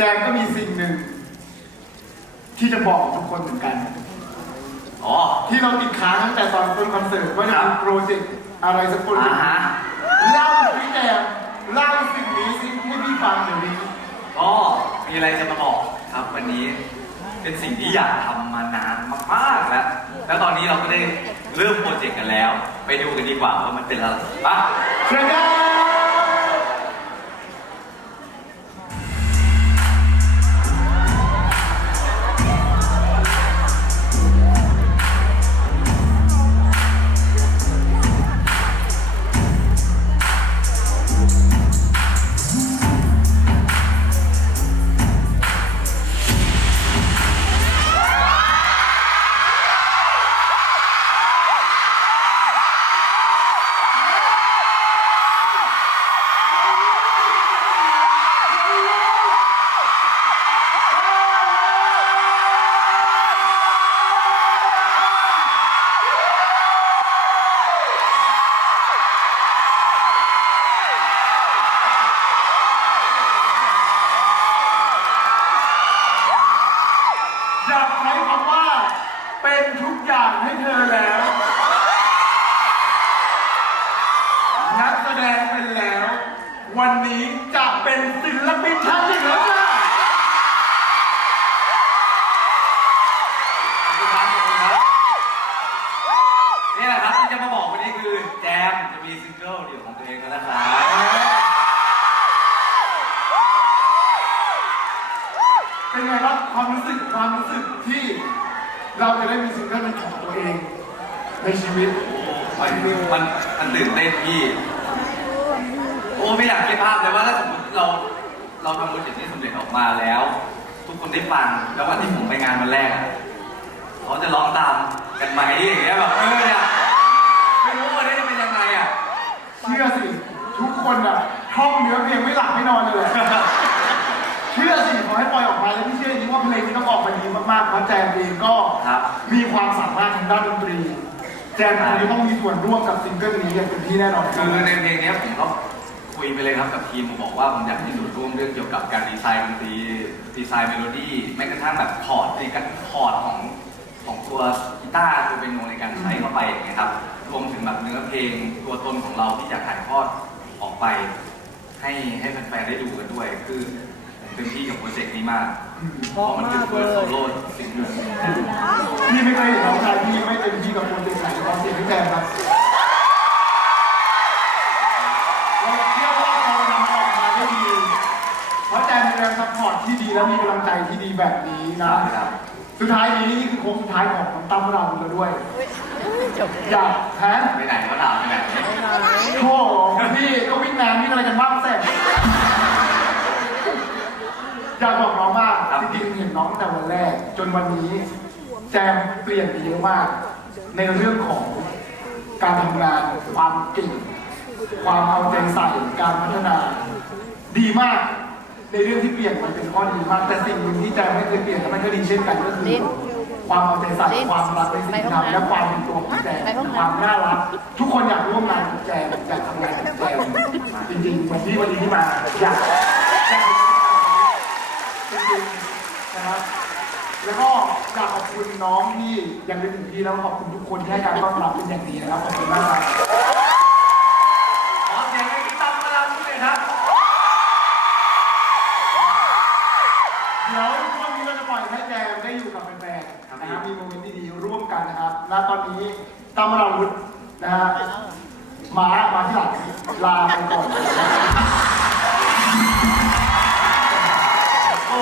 แจมก็มีสิ่งหนึ่ง ที่จะบอกทุกคนเหมือนกัน อ๋อ ที่เราติดค้างตั้งแต่ตอนต้นคอนเสิร์ตว่าจะครัมีบโปรเจกต์อะไรสักโปรเจกอ่าต์ฮะเล่าสิแจมเล่าสิ่งนี้สิให้พี่ฟังเดี๋ยวนี้ ก็มีอะไรจะมาบอกครับวันนี้เป็นสิ่งที่อยากทำมานานมากๆแล้ว แล้วตอนนี้เราก็ได้เริ่มโปรเจกต์กันแล้ว ไปดูกันดีกว่าว่ามันเป็นอะไรปะเชิญครับ งให้เธอแล้ว นักแสดงเป็นแล้ว วันนี้จะเป็นศิลปินท่านหนึ่งแล้วจ้าขอบคุณครับขอบคุณครับนี่แหละครับที่จะมาบอกวันนี้คือแจมจะมีซิงเกิลเดี่ยวของตัวเองแล้วนะครับเป็นไงบ้างความรู้สึกความรู้สึกที่ เราจะได้มีซิงเกิลเป็นของตัวเองในชีวิต มันมันมันตื่นเต้นพี่ โอ้ไม่อยากคิดภาพเลยว่าถ้าสมมติเราเราทำโปรเจกต์นี้สำเร็จออกมาแล้ว ทุกคนได้ฟังแล้ววันที่ผมไปงานวันแรกอะเขาจะร้องตามกันไหมอย่างเงี้ยแบบเออเนี่ย ดีมากๆเพราะแจมเองก็ครับมีความสามารถทางด้านดนตรี แจมคนนี้ต้องมีส่วนร่วมกับซิงเกิลนี้อย่างเต็มที่แน่นอนคือในเพลงเนี้ยผมก็คุยไปเลยครับกับทีมผมบอกว่าผมอยากให้หนูร่วมเรื่องเกี่ยวกับการดีไซน์ดนตรีดีไซน์เมโลดี้แม้กระทั่งแบบคอร์ดในการคอร์ดของของตัวกีตาร์ตัวเป็นโนในการใช้เข้าไปอย่างเงี้ยครับรวมถึงแบบเนื้อเพลงตัวตนของเราที่อยากถ่ายทอดออกไป ให้ให้แฟนๆได้ดูกันด้วย คือผม เต็มที่กับโปรเจกต์นี้มาก เพราะมันคือเฟิร์สโซโล่สิ่งหนึ่งพี่ไม่เคยเห็นน้องชายพี่ไม่เต็มที่กับโปรเจกต์ไหนของเสียงพี่แจมครับเราเชื่อว่าเขาทำออกมาได้ดีเพราะแจมมีแรงซัพพอร์ตที่ดีและมีกำลังใจที่ดีแบบนี้นะครับสุดท้ายนี้นี่คือโค้งสุดท้ายของน้ำตั้มเราแล้วด้วยอยากแพ้ไปไหนก็ถามไปไหนโอ้โหพี่ก็วิ่งน้ำวิ่งอะไรกันบ้างเสร็ เห็นน้องตั้งแต่วันแรก จนวันนี้แจมเปลี่ยนไปเยอะมาก ในเรื่องของการทำงานความเก่งความเอาใจใส่การพัฒนา ดีมาก ในเรื่องที่เปลี่ยนมันเป็นข้อดีมาก แต่สิ่งหนึ่งที่แจมไม่เคยเปลี่ยนและมันก็ดีเช่นกันก็คือความเอาใจใส่ความรักในสิ่งที่ทำและความเป็นตัวของแจมความน่ารัก ทุกคนอยากร่วมงานกับแจมอยากทำงานกับแจมจริงๆวันที่วันนี้ที่มาอยาก คุณน้องที่ยังนึกถึงพี่แล้วขอบคุณทุกคนที่ให้การต้อนรับเป็นอย่างดีนะครับขอบคุณมากครัอเสีงให้ตั้มมาลาด้วยหยครับ เดี๋ยวช่วงนี้เราจะปล่อยให้แจมได้อยู่กับแฟนๆนะครับมีโมเมนต์ดีร่วมกันนะครับ และตอนนี้ตั้มราวุธนะฮะมามาที่หลังลาไปก่อน โอ้